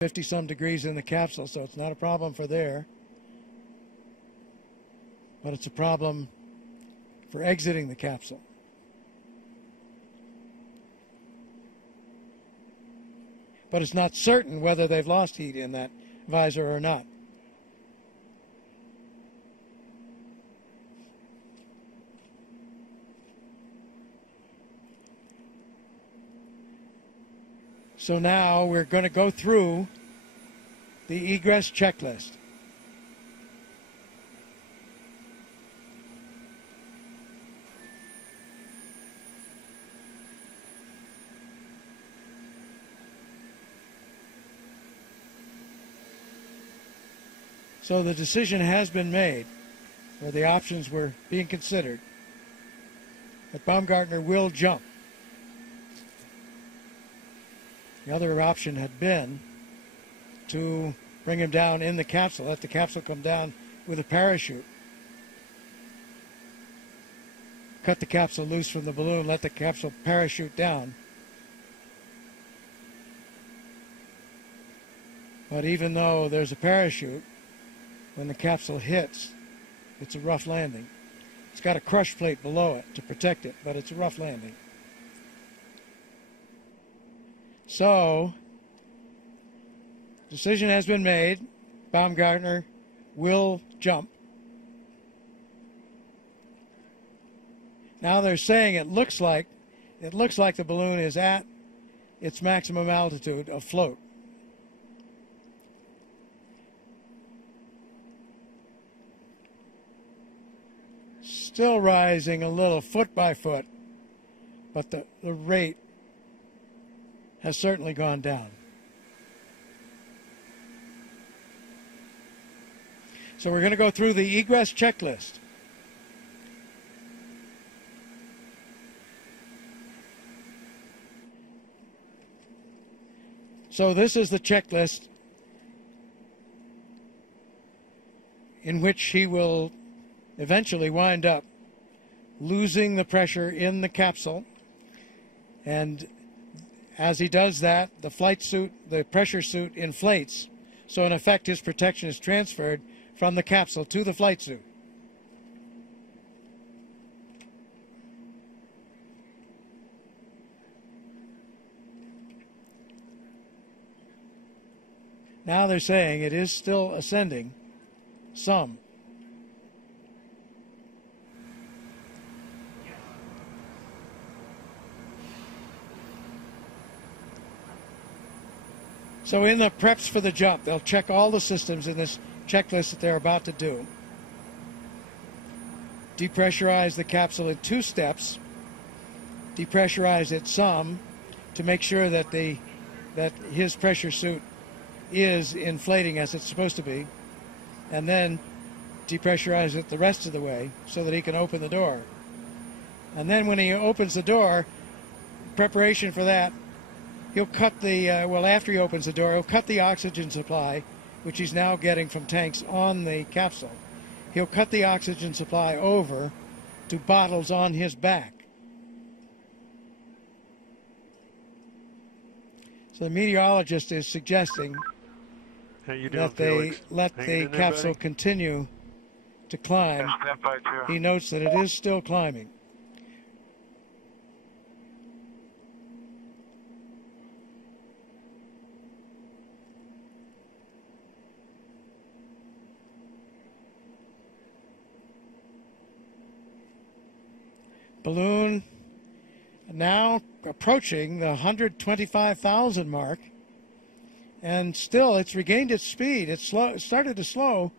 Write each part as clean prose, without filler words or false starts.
50-some degrees in the capsule, so it's not a problem for there. But it's a problem for exiting the capsule. But it's not certain whether they've lost heat in that visor or not. So now we're going to go through the egress checklist. So the decision has been made, or the options were being considered, that Baumgartner will jump. The other option had been to bring him down in the capsule, let the capsule come down with a parachute. Cut the capsule loose from the balloon, let the capsule parachute down. But even though there's a parachute, when the capsule hits, it's a rough landing. It's got a crush plate below it to protect it, but it's a rough landing. So, decision has been made. Baumgartner will jump. Now they're saying it looks like the balloon is at its maximum altitude of float. Still rising a little foot by foot, but the rate has certainly gone down. So we're going to go through the egress checklist. So this is the checklist in which he will eventually wind up losing the pressure in the capsule, and as he does that, the flight suit, the pressure suit inflates, so in effect his protection is transferred from the capsule to the flight suit. Now they're saying it is still ascending some. So in the preps for the jump, they'll check all the systems in this checklist that they're about to do. Depressurize the capsule in 2 steps. Depressurize it some to make sure that his pressure suit is inflating as it's supposed to be. And then depressurize it the rest of the way so that he can open the door. And then when he opens the door, preparation for that, he'll cut the, after he opens the door, he'll cut the oxygen supply, which he's now getting from tanks on the capsule. He'll cut the oxygen supply over to bottles on his back. So the meteorologist is suggesting that they let the capsule continue to climb. He notes that it is still climbing. Balloon now approaching the 125,000 mark, and still it's regained its speed. It started to slow,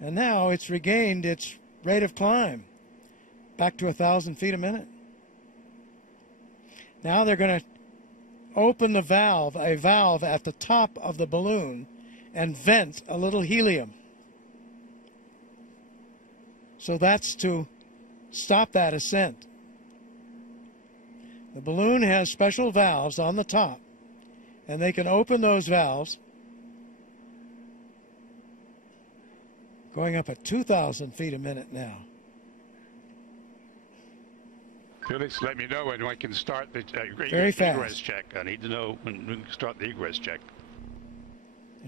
and now it's regained its rate of climb back to 1,000 feet a minute. Now they're going to open a valve at the top of the balloon and vent a little helium. So that's to stop that ascent. The balloon has special valves on the top, and they can open those valves going up at 2,000 feet a minute now. Felix, let me know when I can start the Very fast. egress check. I need to know when we can start the egress check.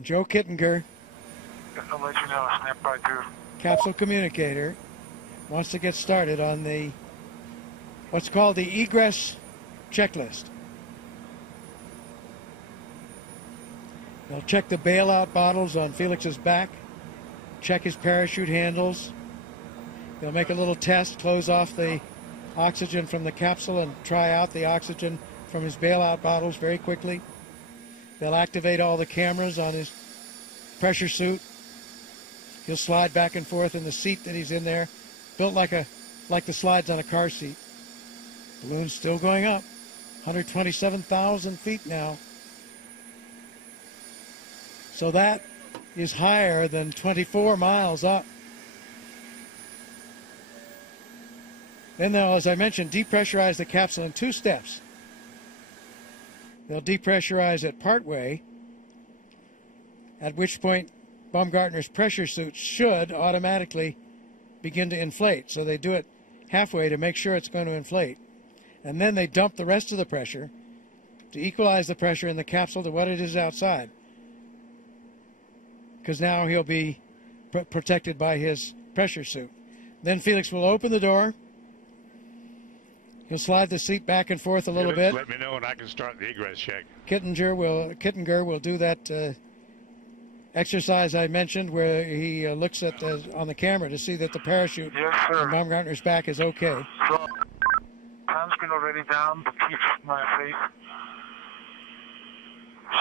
Joe Kittinger, I'll let you know. Snap by 2. capsule communicator, wants to get started on the what's called the egress checklist. They'll check the bailout bottles on Felix's back, check his parachute handles. They'll make a little test, close off the oxygen from the capsule and try out the oxygen from his bailout bottles very quickly. They'll activate all the cameras on his pressure suit. He'll slide back and forth in the seat that he's in there, built like the slides on a car seat. Balloon's still going up, 127,000 feet now. So that is higher than 24 miles up. Then they'll, as I mentioned, depressurize the capsule in 2 steps. They'll depressurize it partway, at which point Baumgartner's pressure suit should automatically begin to inflate. So they do it halfway to make sure it's going to inflate. And then they dump the rest of the pressure to equalize the pressure in the capsule to what it is outside. Because now he'll be protected by his pressure suit. Then Felix will open the door. He'll slide the seat back and forth a little bit. Let me know when I can start the egress check. Kittinger will do that exercise I mentioned, where he looks at on the camera to see that the parachute on Baumgartner's back is okay. So, sunscreen already down, but keep my face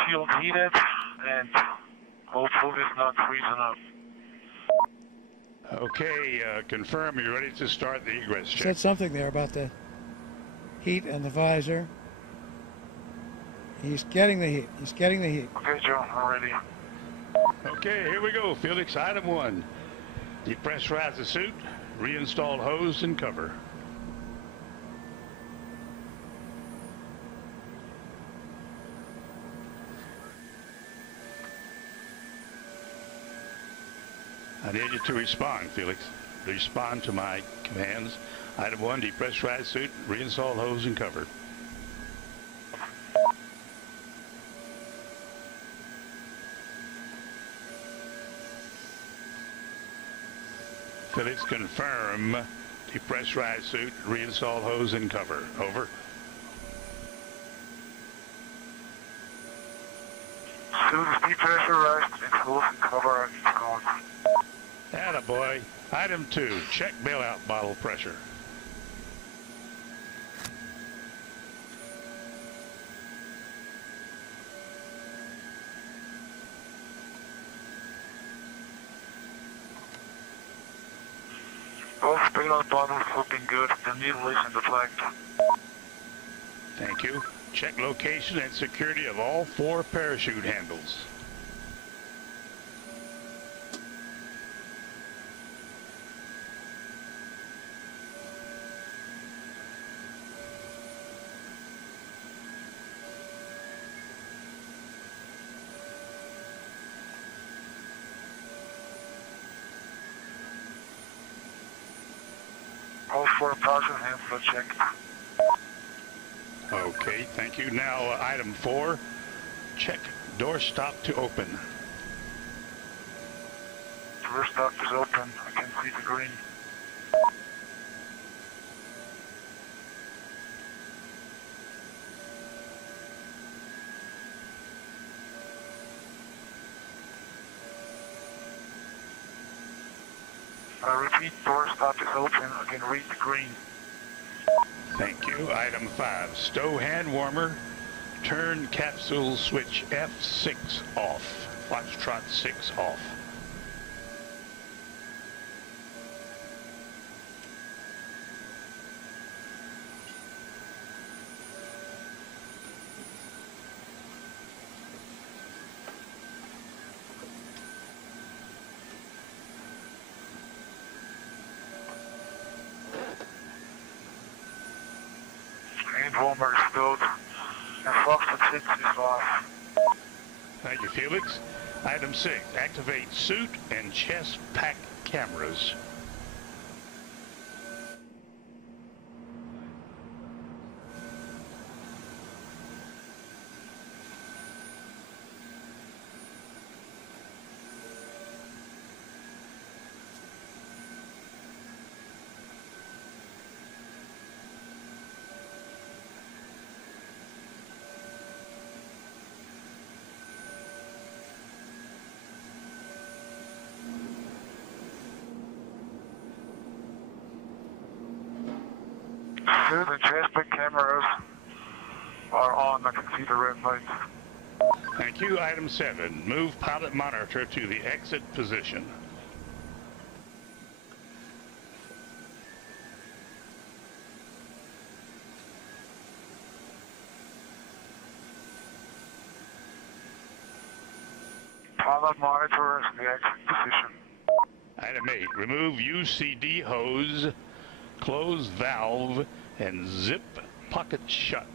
shield heated, and hopefully it's not freezing up. Okay, confirm you're ready to start the egress check. Said something there about the heat and the visor. He's getting the heat. He's getting the heat. Okay, Joe, I'm ready. Okay, here we go. Felix, item 1. Depressurize the suit, reinstall hose and cover. I need you to respond, Felix. Respond to my commands. Item 1, depressurize suit, reinstall hose and cover. Felix, confirm. Depressurize suit, reinstall hose and cover. Over. Suit is depressurized and hose and cover is going. Attaboy. Item 2, check bailout bottle pressure. Both bailout bottles looking good. The needle is in the flag. Thank you. Check location and security of all 4 parachute handles. All 4 parachute handles are checked. Okay, thank you. Now, item 4, check door stop to open. Door stop is open. I can see the green. I repeat, door stop is open. I can read the green. Thank you. Item 5, stow hand warmer. Turn capsule switch F6 off. Foxtrot 6 off. Hand warmer is stowed. And Foxtrot 6 is off. Thank you, Felix. Item 6, activate suit and chest pack cameras. good. The chest cameras are on. I can see the red lights. Thank you. Item 7, move pilot monitor to the exit position. Pilot monitor is the exit position. Item 8, remove UCD hose, close valve, and zip pocket shut.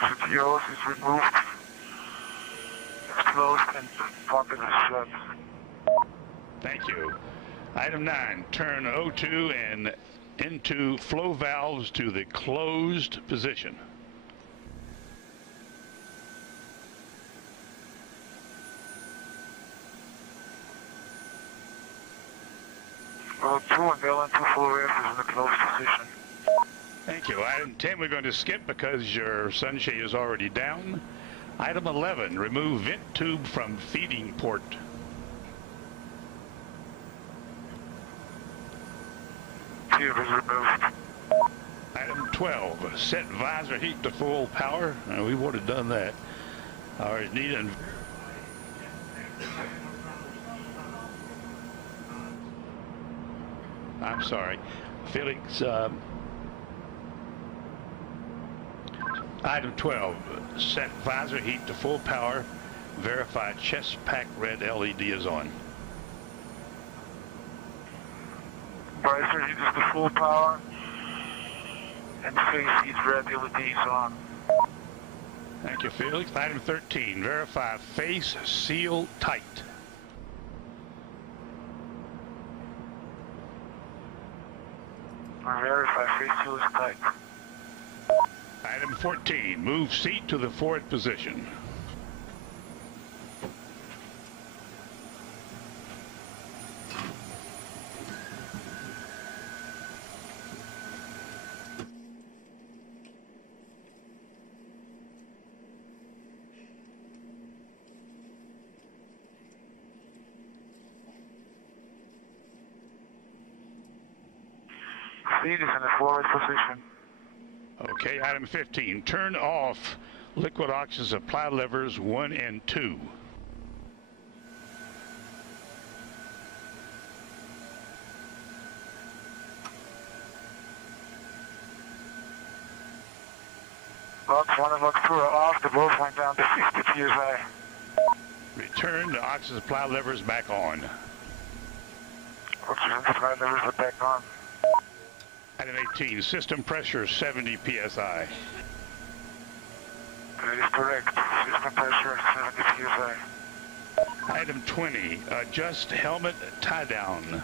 The hose is removed. It's closed and the pocket is shut. Thank you. Item 9, turn O2 and into flow valves to the closed position. O2 and LN2 flow ref is in the closed position. Thank you. Item 10, we're going to skip because your sunshade is already down. Item 11, remove vent tube from feeding port. Tube is removed. Item 12, set visor heat to full power. We would have done that. Or need an I'm sorry, Felix. Item 12, set visor heat to full power. Verify chest pack red LED is on. Visor heat is to full power. And face heat red LED is on. Thank you, Felix. Item 13, verify face seal tight. Verify face seal is tight. Item 14, move seat to the forward position. Seat is in the forward position. Okay, item 15, turn off liquid oxygen supply levers 1 and 2. Box 1 and box 2 are off. The both went down to 50 psi. Return the oxygen supply levers back on. Oxygen supply levers are back on. Item 18, system pressure 70 psi. That is correct. System pressure 70 psi. Item 20, adjust helmet tie down.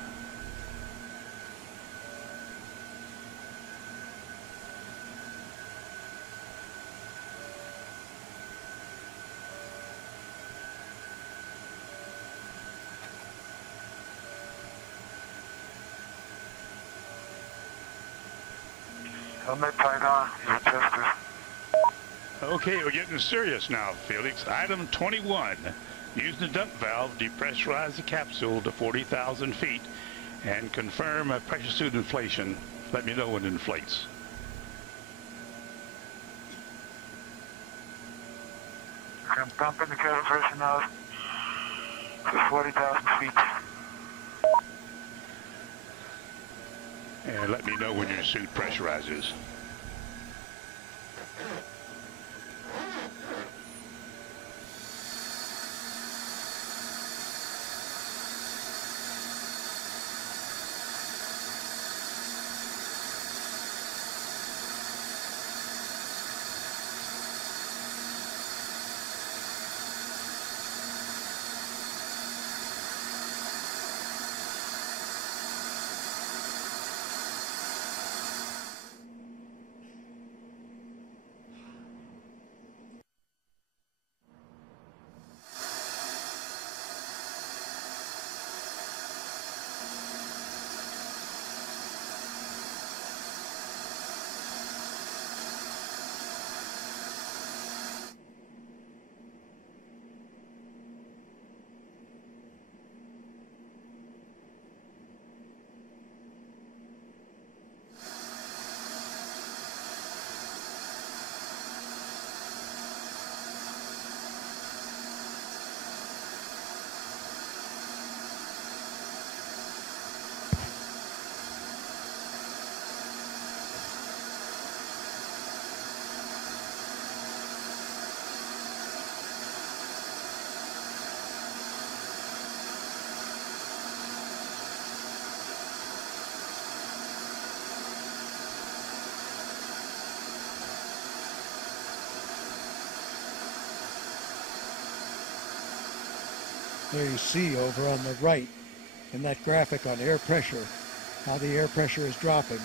Helmet tied on. Is adjusted. Okay, we're getting serious now, Felix. Item 21, use the dump valve, depressurize the capsule to 40,000 feet, and confirm a pressure suit inflation. Let me know when it inflates. I'm pumping the cabin pressure now to 40,000 feet. And let me know when your suit pressurizes. There you see over on the right in that graphic on air pressure how the air pressure is dropping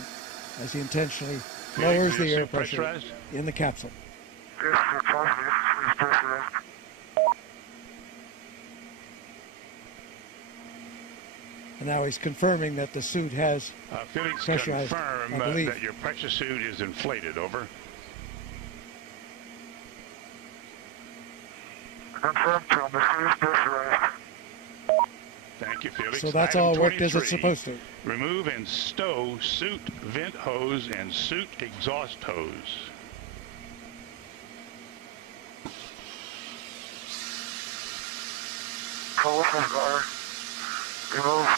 as he intentionally lowers the air pressure in the capsule. Yes, it's pressurized. And now he's confirming that the suit has Felix, pressurized, confirm that your pressure suit is inflated. Over. Confirmed, Tom. The suit is pressurized. Thank you, Felix. So that's Item all worked 23, as it's supposed to. Remove and stow suit vent hose and suit exhaust hose. Collision guard removed.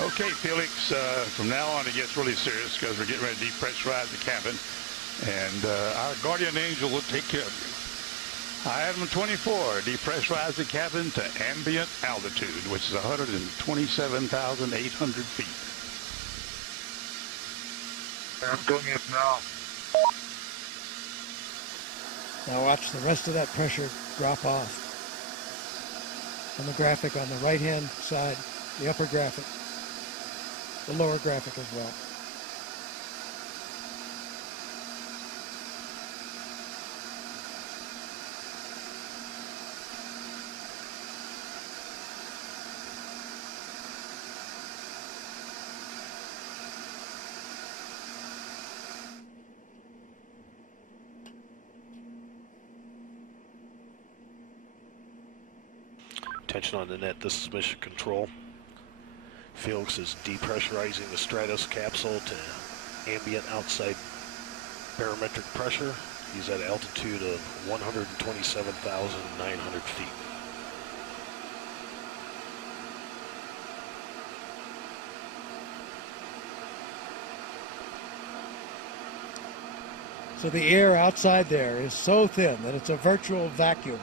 Okay, Felix, from now on it gets really serious because we're getting ready to depressurize the cabin, and our guardian angel will take care of you. Item 24, depressurize the cabin to ambient altitude, which is 127,800 feet. I'm doing it now. Now watch the rest of that pressure drop off. On the graphic on the right-hand side, the upper graphic, the lower graphic as well. Attention on the net, this is Mission Control. Felix is depressurizing the Stratos capsule to ambient outside barometric pressure. He's at an altitude of 127,900 feet. So the air outside there is so thin that it's a virtual vacuum,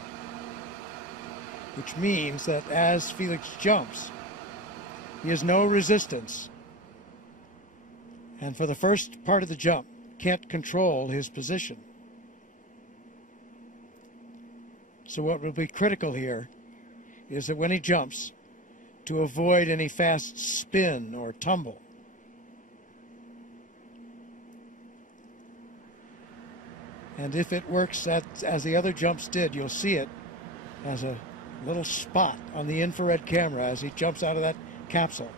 which means that as Felix jumps, he has no resistance. And for the first part of the jump, can't control his position. So what will be critical here is that when he jumps, to avoid any fast spin or tumble. And if it works as the other jumps did, you'll see it as a little spot on the infrared camera as he jumps out of that capsule.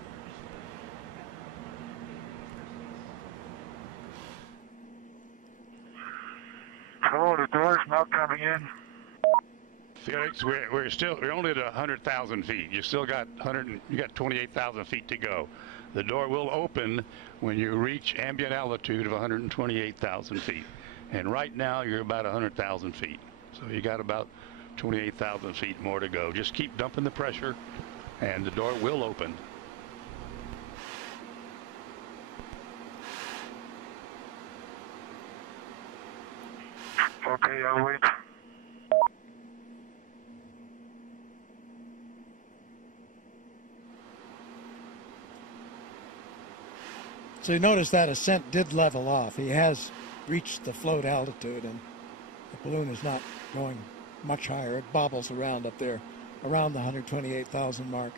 Oh, the door's not coming in. Felix, we're only at 100,000 feet. You still got 28,000 feet to go. The door will open when you reach ambient altitude of 128,000 feet. And right now you're about 100,000 feet. So you got about 28,000 feet more to go. Just keep dumping the pressure and the door will open. Okay, I'll wait. So you notice that ascent did level off. He has reached the float altitude and the balloon is not going much higher. It bobbles around up there around the 128,000 mark.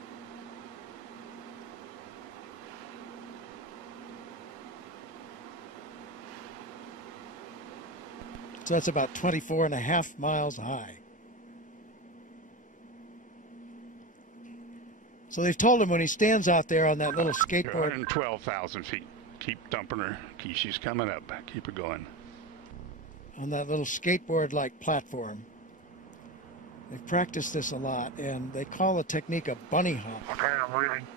So that's about 24.5 miles high. So they've told him when he stands out there on that little skateboard. 112,000 feet. Keep dumping her. She's coming up. Keep her going. On that little skateboard-like platform. They've practiced this a lot, and they call the technique a bunny hop. Okay, I'm waiting.